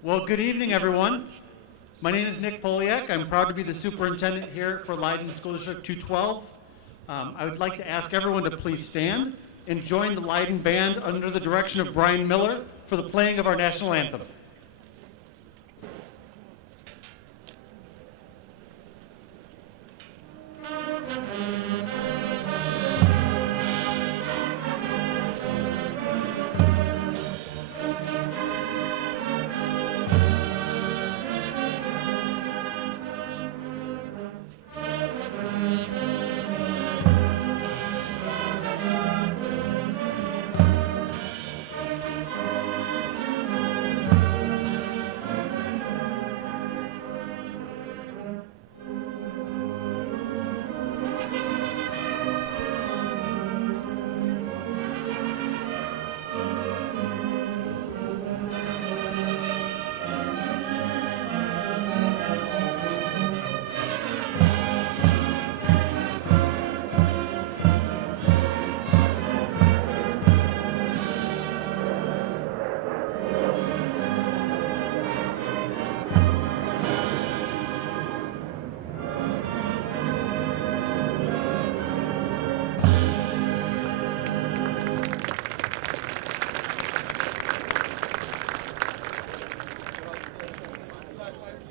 Well, good evening, everyone. My name is Nick Poliak. I'm proud to be the superintendent here for Leiden School District 212. I would like to ask everyone to please stand and join the Leiden Band under the direction of Brian Miller for the playing of our national anthem.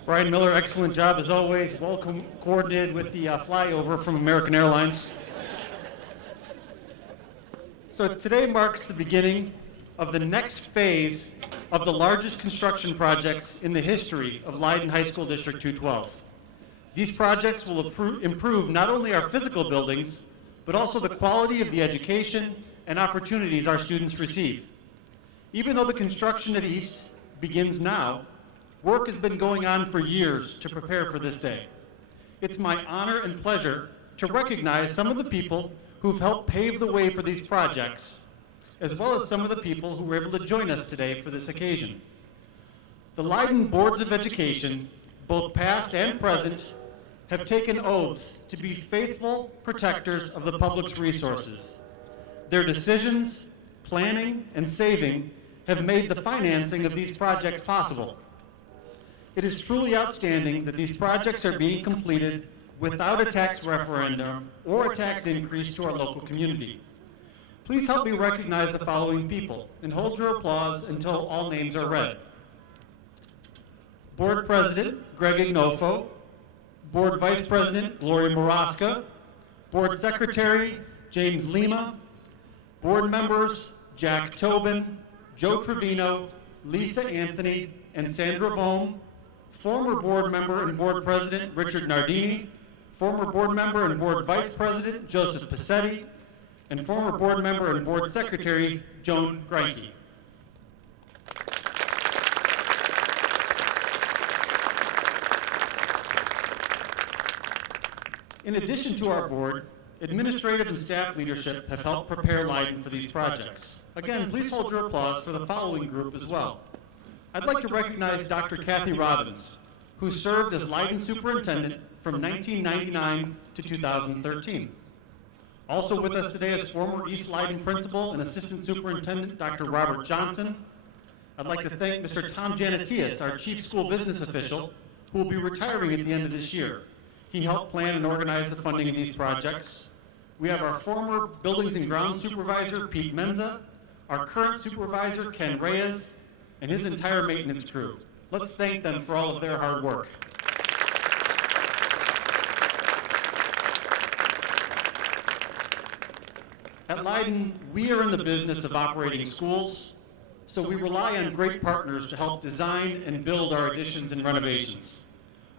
Brian Miller, excellent job as always. Well coordinated with the flyover from American Airlines. So today marks the beginning of the next phase of the largest construction projects in the history of Leiden High School District 212. These projects will improve not only our physical buildings, but also the quality of the education and opportunities our students receive. Even though the construction at East begins now, work has been going on for years to prepare for this day. It's my honor and pleasure to recognize some of the people who've helped pave the way for these projects, as well as some of the people who were able to join us today for this occasion. The Leiden Boards of Education, both past and present, have taken oaths to be faithful protectors of the public's resources. Their decisions, planning, and saving have made the financing of these projects possible. It is truly outstanding that these projects are being completed without a tax referendum or a tax increase to our local community. Please help me recognize the following people and hold your applause until all names are read. Board President Greg Ignofo, Board Vice President Gloria Maraska, Board Secretary James Lima, Board Members Jack Tobin, Joe Trevino, Lisa Anthony, and Sandra Bohm, former board member and board president Richard Nardini, former board member and board vice president Joseph Passetti, and former board member and board secretary Joan Greinke. In addition to our board, administrative and staff leadership have helped prepare Leiden for these projects. Again, please hold your applause for the following group as well. I'd like to recognize Dr. Kathy Robbins, who served as Leiden Superintendent from 1999 to 2013. Also with us today is former East Leiden Principal and Assistant Superintendent Dr. Robert Johnson. I'd like to thank Mr. Tom Janatias, our Chief School Business Official, who will be retiring at the end of this year. He helped plan and organize the funding of these projects. We have our former Buildings and Grounds Supervisor, Pete Menza, our current Supervisor, Ken Reyes, and his entire maintenance crew. Let's thank them for all of their hard work. At Leiden, we are in the business of operating schools, so we rely on great partners to help design and build our additions and renovations.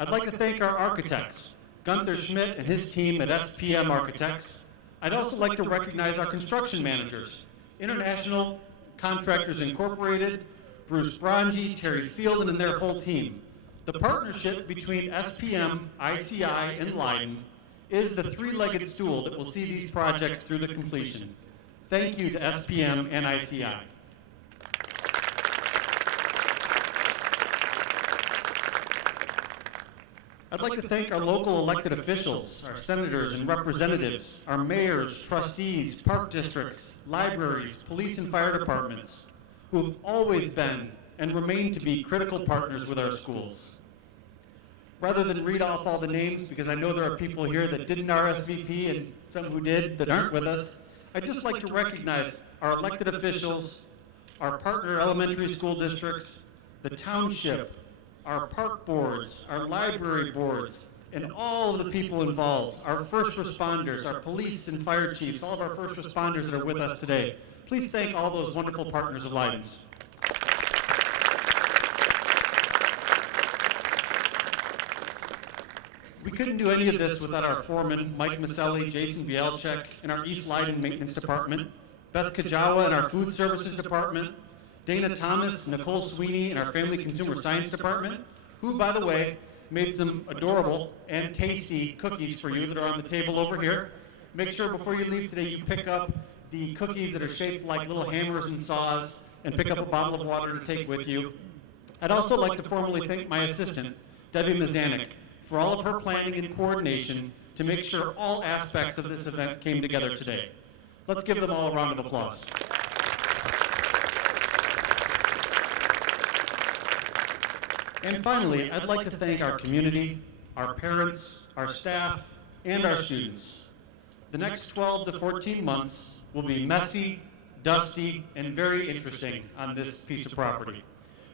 I'd like to thank our architects, Gunther Schmidt and his team at SPM Architects. I'd also like to recognize our construction managers, International Contractors Incorporated, Bruce Bronji, Terry Fielden, and their whole team. The partnership between SPM, ICI, and Leiden is the three-legged stool that will see these projects through to completion. Thank you to SPM and ICI. I'd like to thank our local elected officials, our senators and representatives, our mayors, trustees, park districts, libraries, police and fire departments, who have always been and remain to be critical partners with our schools. Rather than read off all the names, because I know there are people here that didn't RSVP and some who did that aren't with us, I'd just like to recognize our elected officials, our partner elementary school districts, the township, our park boards, our library boards, and all of the people involved, our first responders, our police and fire chiefs, all of our first responders that are with us today. Please thank all those wonderful partners of Leiden's. We couldn't do any of this without our foremen, Mike Maselli, Jason Bielchek, in our East Leiden Maintenance Department, Beth Kajawa in our Food Services Department, Dana Thomas, Nicole Sweeney in our Family Consumer Science Department, who, by the way, made some adorable and tasty cookies for you that are on the table over here. Make sure before you leave today you pick up the cookies that are shaped like little hammers and saws and pick up a bottle of water to take with you. I'd also like to formally thank my assistant, Debbie Mazanik, for all of her planning and coordination to make sure all aspects of this event came together today. Let's give them all a round of applause. And finally, I'd like to thank our community, our parents, our staff, and our students. The next 12 to 14 months will be messy, dusty, and very interesting on this piece of property.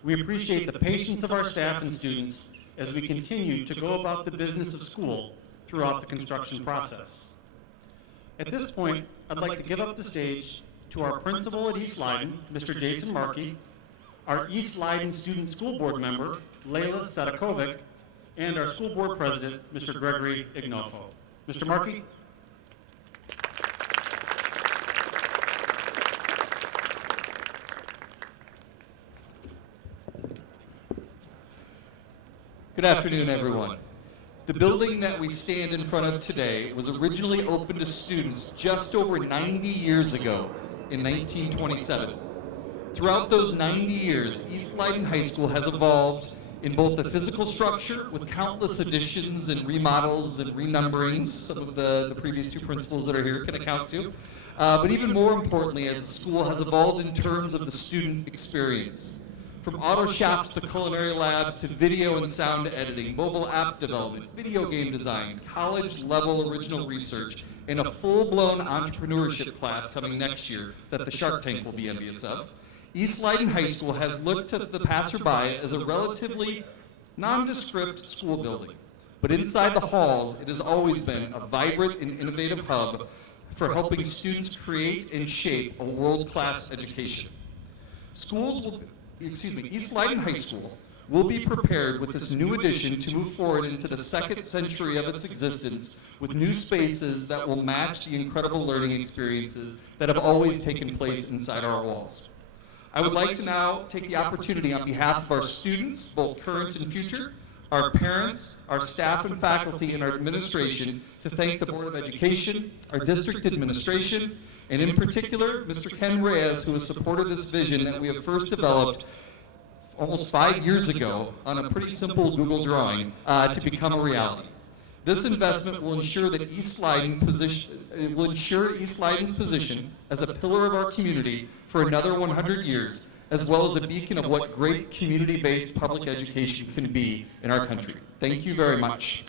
We appreciate the patience of our staff and students as we continue to go about the business of school throughout the construction process. At this point, I'd like to give up the stage to our principal at East Leiden, Mr. Jason Markey, our East Leiden Student School Board member, Layla Sadakovic, and our school board president, Mr. Gregory Ignofo. Mr. Markey? Good afternoon, everyone. The building that we stand in front of today was originally opened to students just over 90 years ago in 1927. Throughout those 90 years, East Leiden High School has evolved in both the physical structure with countless additions and remodels and renumberings, some of the previous two principals that are here can account to, but even more importantly, as the school has evolved in terms of the student experience. From auto shops to culinary labs to video and sound editing, mobile app development, video game design, college-level original research, and a full-blown entrepreneurship class coming next year that the Shark Tank will be envious of, East Leiden High School has looked to the passerby as a relatively nondescript school building. But inside the halls, it has always been a vibrant and innovative hub for helping students create and shape a world-class education. East Leiden High School will be prepared with this new addition to move forward into the second century of its existence with new spaces that will match the incredible learning experiences that have always taken place inside our walls. I would like to now take the opportunity on behalf of our students, both current and future, our parents, our staff and faculty, and our administration to thank the Board of Education, our district administration, and in particular, Mr. Ken Reyes, who has supported this vision that we have first developed almost 5 years ago on a pretty simple Google drawing to become a reality. This investment will ensure that East Leiden's position as a pillar of our community for another 100 years, as well as a beacon of what great community-based public education can be in our country. Thank you very much.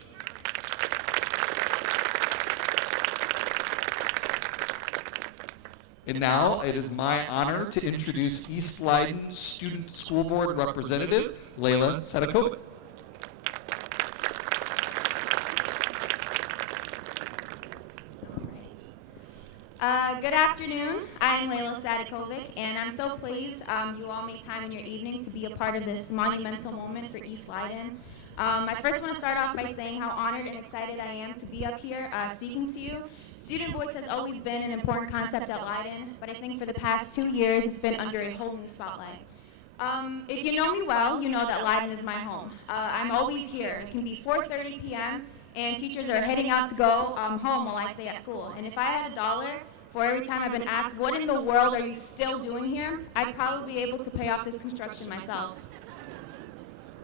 And now it is my honor to introduce East Leiden Student School Board Representative, Layla Sadakovic. Good afternoon. I'm Layla Sadakovic, and I'm so pleased you all made time in your evening to be a part of this monumental moment for East Leiden. I first want to start off by saying how honored and excited I am to be up here speaking to you. Student voice has always been an important concept at Leiden, but I think for the past 2 years it's been under a whole new spotlight. If you know me well, you know that Leiden is my home. I'm always here. It can be 4:30 p.m. and teachers are heading out to go home while I stay at school. And if I had $1 for every time I've been asked, what in the world are you still doing here, I'd probably be able to pay off this construction myself.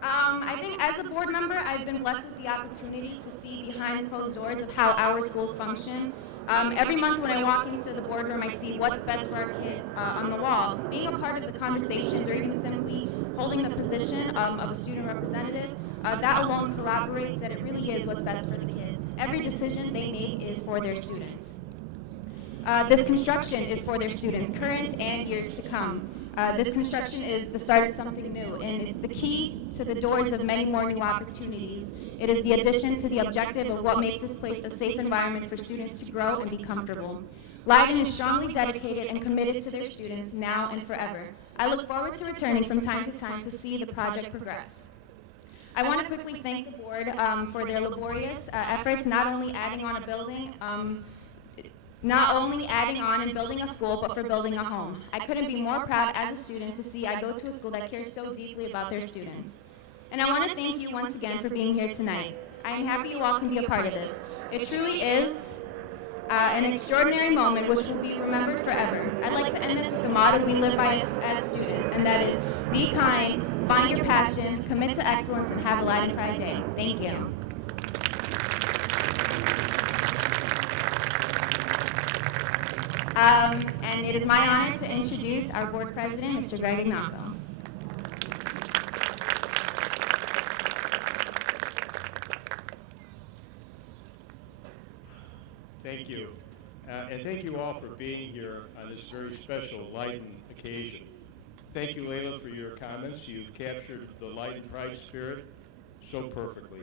I think as a board member, I've been blessed with the opportunity to see behind closed doors of how our schools function. Every month when I walk into the boardroom, I see what's best for our kids on the wall. Being a part of the conversations or even simply holding the position of a student representative, that alone corroborates that it really is what's best for the kids. Every decision they make is for their students. This construction is for their students, current and years to come. This construction is the start of something new, and it's the key to the doors of many more new opportunities. It is the addition to the objective of what makes this place a safe environment for students to grow and be comfortable. Leiden is strongly dedicated and committed to their students now and forever. I look forward to returning from time to time to see the project progress. I want to quickly thank the board for their laborious efforts, not only adding on a building, not only adding on and building a school, but for building a home. I couldn't be more proud as a student to see I go to a school that cares so deeply about their students. And I want to thank you once again for being here tonight. I am happy you all can be a part of this. It truly is an extraordinary moment which will be remembered forever. I'd like to end this with the motto we live by as students, and that is, be kind, find your passion, commit to excellence, and have a Leiden Pride Day. Thank you. And it is my honor to introduce our board president, Mr. Greg Ignacio. Thank you. And thank you all for being here on this very special Leiden occasion. Thank you, Layla, for your comments. You've captured the Leiden Pride spirit so perfectly.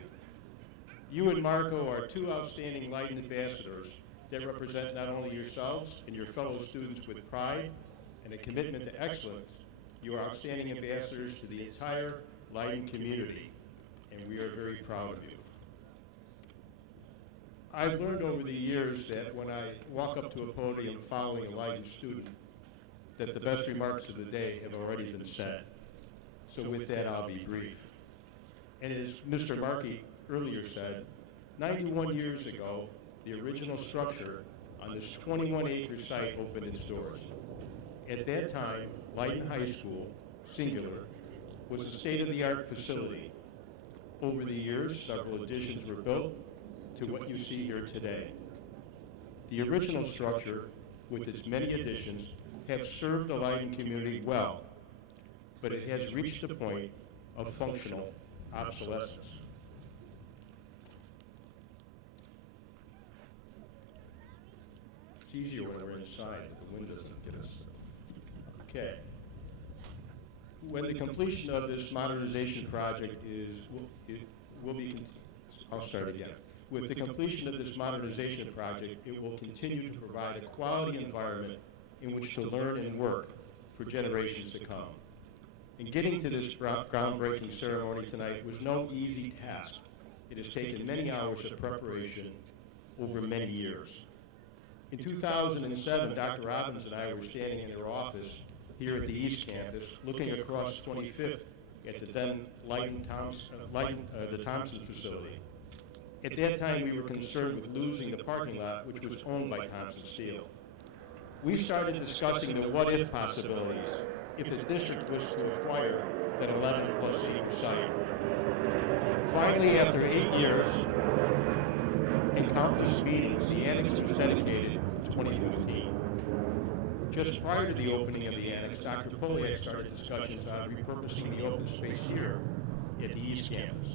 You and Marco are two outstanding Leiden ambassadors that represent not only yourselves and your fellow students with pride and a commitment to excellence. You are outstanding ambassadors to the entire Leiden community, and we are very proud of you. I've learned over the years that when I walk up to a podium following a Leiden student, that the best remarks of the day have already been said. So with that, I'll be brief. And as Mr. Markey earlier said, 91 years ago, the original structure on this 21-acre site opened its doors. At that time, Leiden High School, singular, was a state-of-the-art facility. Over the years, several additions were built to what you see here today. The original structure, with its many additions, have served the Leiden community well, but it has reached a point of functional obsolescence. It's easier when we're inside, but the wind doesn't get us. Okay. When the completion of this modernization project I'll start again. With the completion of this modernization project, it will continue to provide a quality environment in which to learn and work for generations to come. And getting to this groundbreaking ceremony tonight was no easy task. It has taken many hours of preparation over many years. In 2007, Dr. Robbins and I were standing in her office here at the East Campus, looking across 25th at the then the Thompson facility. At that time, we were concerned with losing the parking lot, which was owned by Thompson Steel. We started discussing the what-if possibilities if the district was to acquire that 11-plus-acre site. Finally, after 8 years and countless meetings, the annex was dedicated in 2015. Just prior to the opening of the annex, Dr. Poliak started discussions on repurposing the open space here at the East Campus.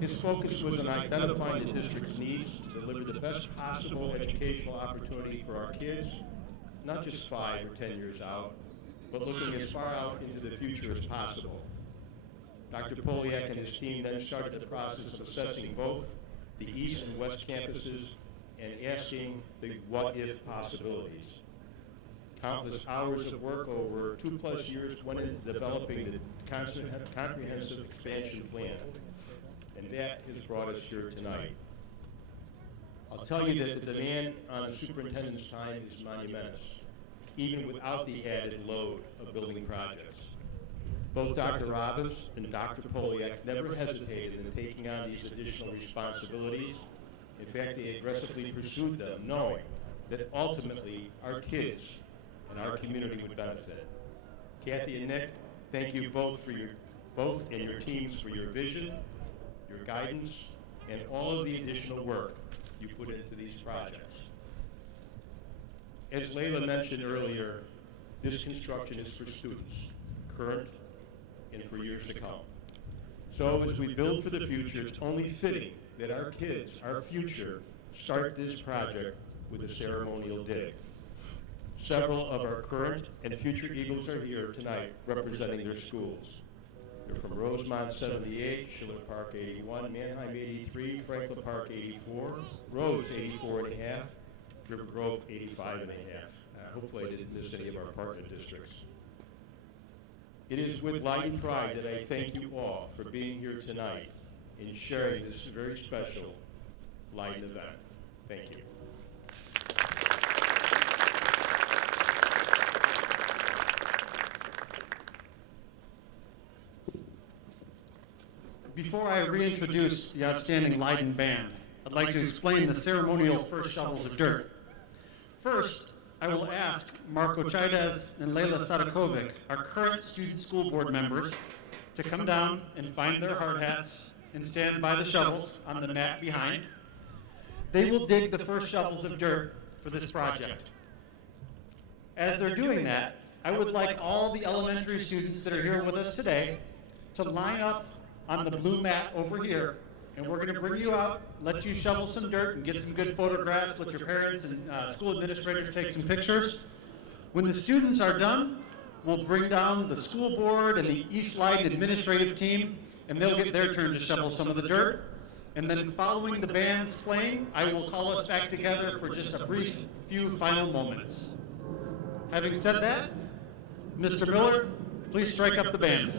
His focus was on identifying the district's needs to deliver the best possible educational opportunity for our kids, not just 5 or 10 years out, but looking as far out into the future as possible. Dr. Poliak and his team then started the process of assessing both the East and West campuses and asking the what-if possibilities. Countless hours of work over 2+ years went into developing the comprehensive expansion plan, and that has brought us here tonight. I'll tell you that the demand on the superintendent's time is monumentous, even without the added load of building projects. Both Dr. Robbins and Dr. Poliak never hesitated in taking on these additional responsibilities. In fact, they aggressively pursued them, knowing that ultimately our kids and our community would benefit. Kathy and Nick, thank you both and your teams for your vision, your guidance, and all of the additional work you put into these projects. As Layla mentioned earlier, this construction is for students, current and for years to come. So as we build for the future, it's only fitting that our kids, our future, start this project with a ceremonial dig. Several of our current and future Eagles are here tonight representing their schools. They're from Rosemont 78, Schiller Park 81, Manheim 83, Franklin Park 84, Rhodes 84 and a half, River Grove 85 and a half. Hopefully I didn't miss any of our partner districts. It is with light and pride that I thank you all for being here tonight and sharing this very special Leiden event. Thank you. Before I reintroduce the outstanding Leiden Band, I'd like to explain the ceremonial first shovels of dirt. First, I will ask Marco Chaidez and Leila Sadakovic, our current student school board members, to come down and find their hard hats and stand by the shovels on the mat behind. They will dig the first shovels of dirt for this project. As they're doing that, I would like all the elementary students that are here with us today to line up on the blue mat over here, and we're going to bring you out, let you shovel some dirt and get some good photographs, let your parents and school administrators take some pictures. When the students are done, we'll bring down the school board and the East Leiden administrative team, and they'll get their turn to shovel some of the dirt. And then following the band's playing, I will call us back together for just a brief few final moments. Having said that, Mr. Miller, please strike up the band.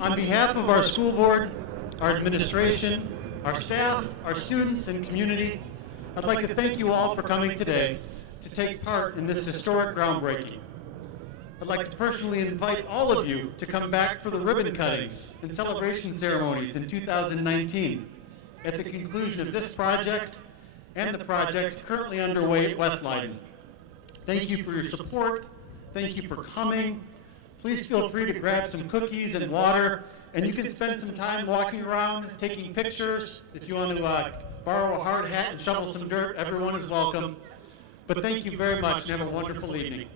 On behalf of our school board, our administration, our staff, our students, and community, I'd like to thank you all for coming today to take part in this historic groundbreaking. I'd like to personally invite all of you to come back for the ribbon cuttings and celebration ceremonies in 2019 at the conclusion of this project and the project currently underway at West Leiden. Thank you for your support. Thank you for coming. Please feel free to grab some cookies and water, and you can spend some time walking around, taking pictures. If you want to borrow a hard hat and shovel some dirt, everyone is welcome. But thank you very much and have a wonderful evening.